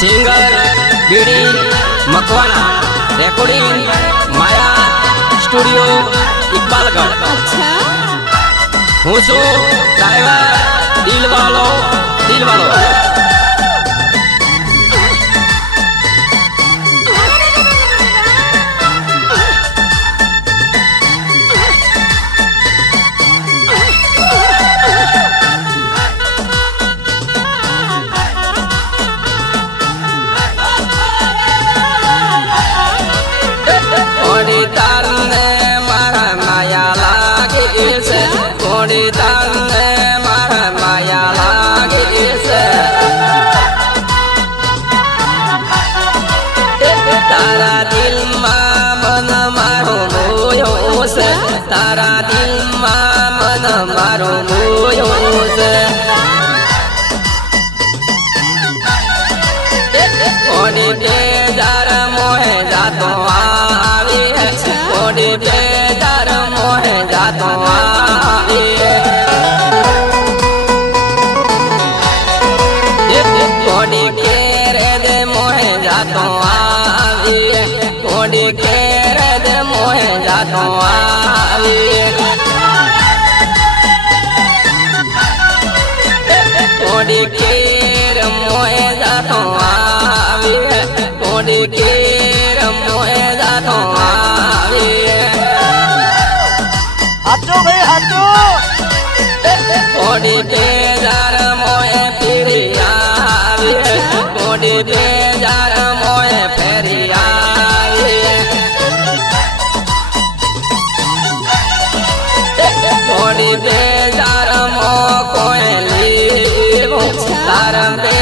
Singer BD Makwana recording Maya studio Iqbalgadh હું છું driver દિલવાલો દિલવાલો. મારો મોયો છે કોડી બેજાર મોહે જાતો આવી કોડી બેજાર મોહે જાતો આવી કોડી કેરે દે મોહે જાતો આવી કોડી કેરે દે મોહે જાતો આવી કેર મોહે જાતો આવી કોડી કેર મોહે જાતો આવી હાચો ભાઈ હાચો કોડી બેજાર મોહે ફેરી આવી કોડી બેજાર મોહે ફેરી આવી કોડી બેજાર તાર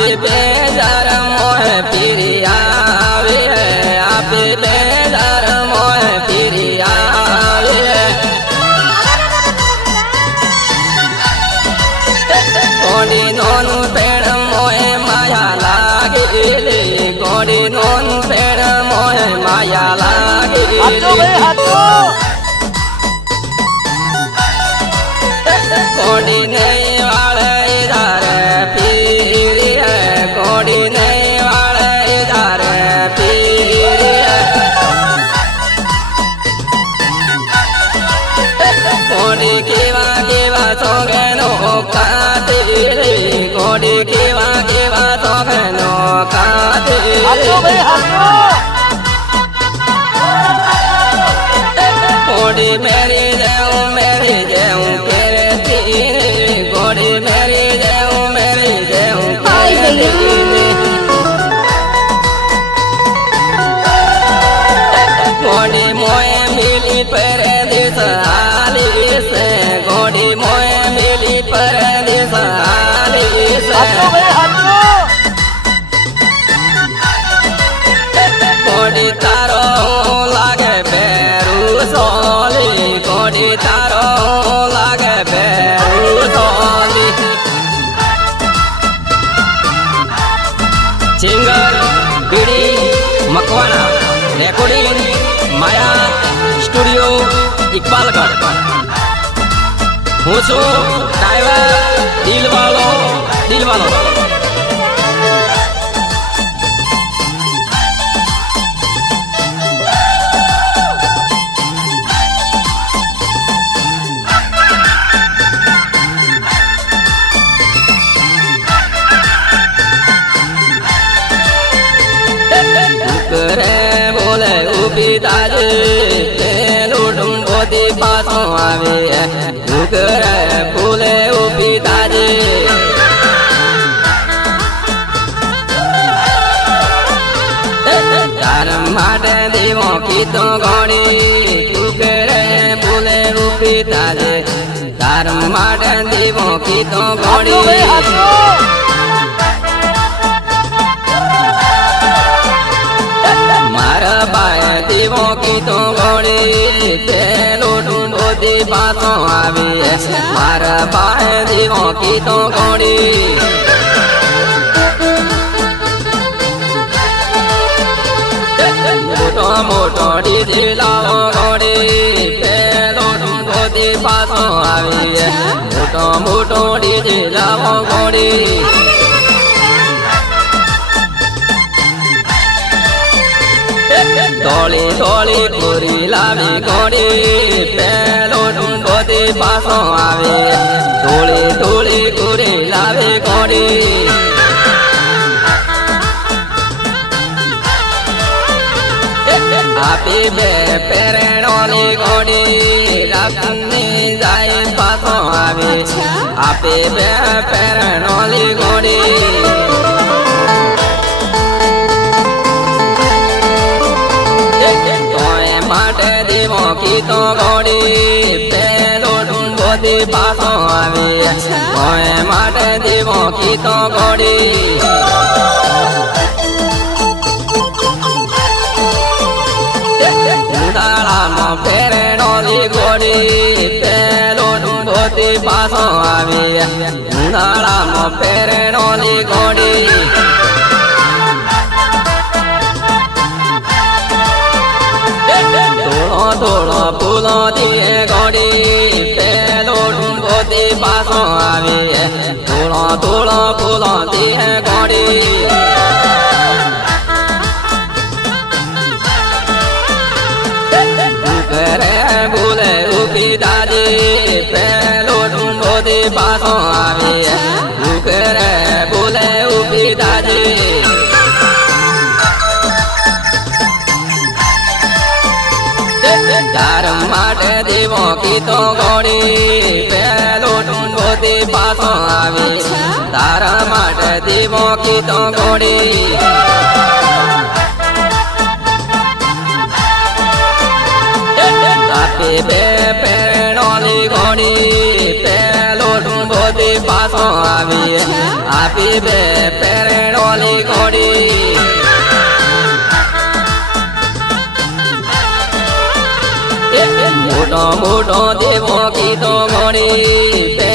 આપે બેજાર મોહે પીરી આવે. આપે બેજાર મોહે પીરી આવે. કોડી નોનું પેડ મોહે માયા લાગે કોડી નોનું પેડ મોહે માયા લાગે હાચો ભાઈ હાચો કોડી નહીં મેરી ઇકબાલગઢ હું છું ડ્રાઈવર દિલવાલો દિલવાલો. આવે ઘૂઘર ફૂલે ઊભી તાજે. તાર માટે દેવો કીધો ગણી. ઘૂઘર ફૂલે ઊભી તાજે. તાર માટે દેવો કીધો ગણી. મારા બાય દેવો કીધો ગણી. ડુંડોથી પાછો આવી મારા પાસે દીવો કીધો કોડી મોટો મોટો ડીજી લાવો ગોળી પેલો બધી પાછો આવી મોટો મોટો ડીજી લાવો ગોળી ધોળી ધોળી પૂરી લાવી ગોળી ડુંડોથી પાછો આવે. ધોળી ધોળી પૂરી લાવે ગોળી આપી બે પેરેણોની ગોળી રાખને જાય પાછો આવે. આપી બે પેરેણોની ગોળી તોય માટે દેવો કીધો ગોળી ડુંડોથી પાછો આવે. તોય માટે દીવો કીધો ગોળી ઉદાળામાં ફેરેણોલી ગોળી પેલો ડુંડોથી પાછો આવે. ઉનાળામાં ફેરેણોલી ગોળી ધોળો ધોળો ફૂલો ગોળી પેલો ડુંગોથી પાછો આવે ધોળો ધોળો ફૂલો દીએ ગોળી કરે ભૂલે ઊભી દાદી. પેલો ડુંગોથી પાછો આવે કરે માટે દેવો કીધો ગોળી પેલો ડુંગોથી પાછો આવે તારા માટે દીવો કીતો ઘોડી. આપી બે પેણોલી ઘોડી, પેલો ડુંગોથી પાછો આવી. આપી બે પેણોલી ઘોડી. મોટો મોટો દેવો કીધો પેલો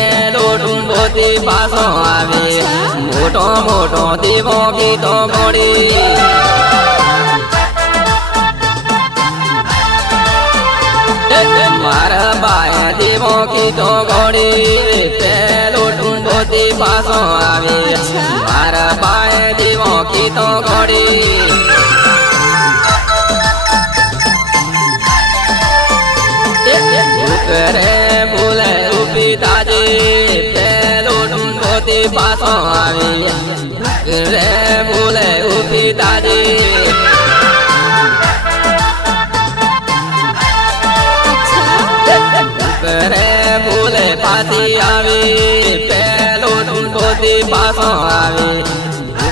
ડુંગોથી પાસો આવે, મોટો મોટો દેવો ગીતો ગોળી મારા બાય દેવો ગીતો ગોળી પેલો ડુંગોથી પાસો આવે, મારા બાય દેવો કીધો આવી રે ભૂલે ઊભી તાજી કરે ભૂલે પાછી આવી પેલો ડુંગોથી પાછો આવી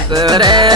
તાજી.